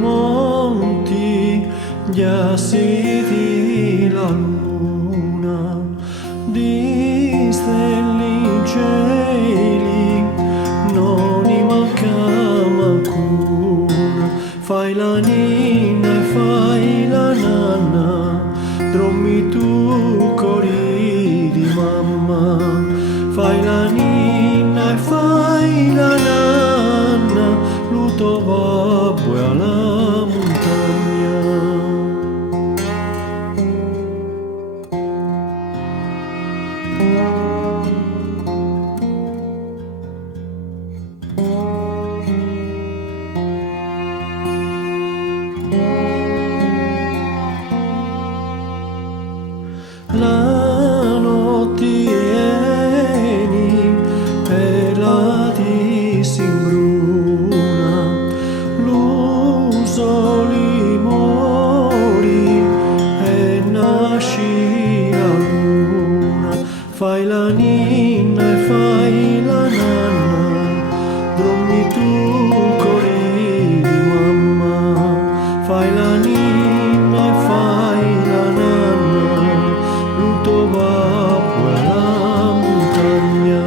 monti già si la luna di stelle in cieli non mi manca alcuna. Fai la ninna e fai la nanna, dormi tu cori di mamma. Fai la ninna e fai la nanna, luto babbo e alla montagna. La notte vieni e la ti si imbruna, lo sole mori e nasci la luna. Fai la ninna e fai la nanna, dormi tu cori di mamma. Fai la ninna e fai la nanna, luto babbo alla montagna.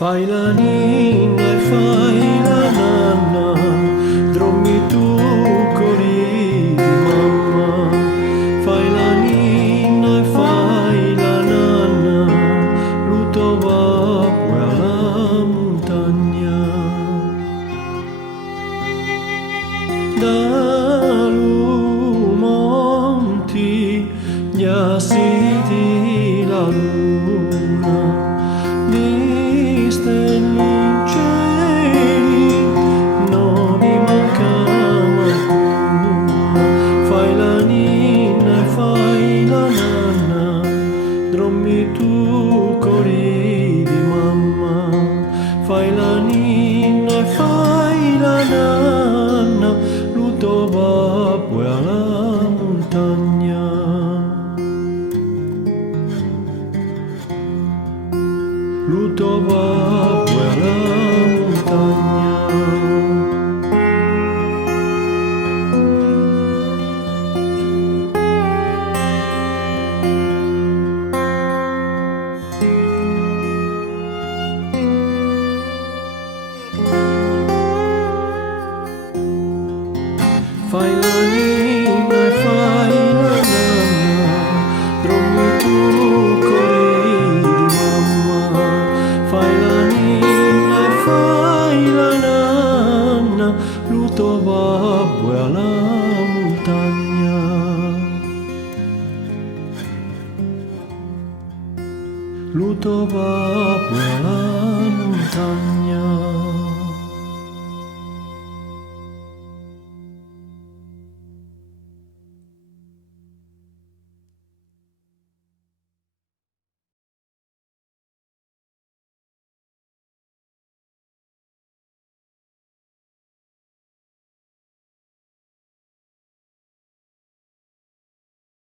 Fai la ninna e fai la nanna, dormi tu cori di mamma. Fai la ninna e fai la nanna, luto babbo e alla montagna. Dalu monti già si la luna di stelle in cieli non mi manca alcuna. Fai la ninna e fai la nanna, dormi tu cori di mamma. Fai la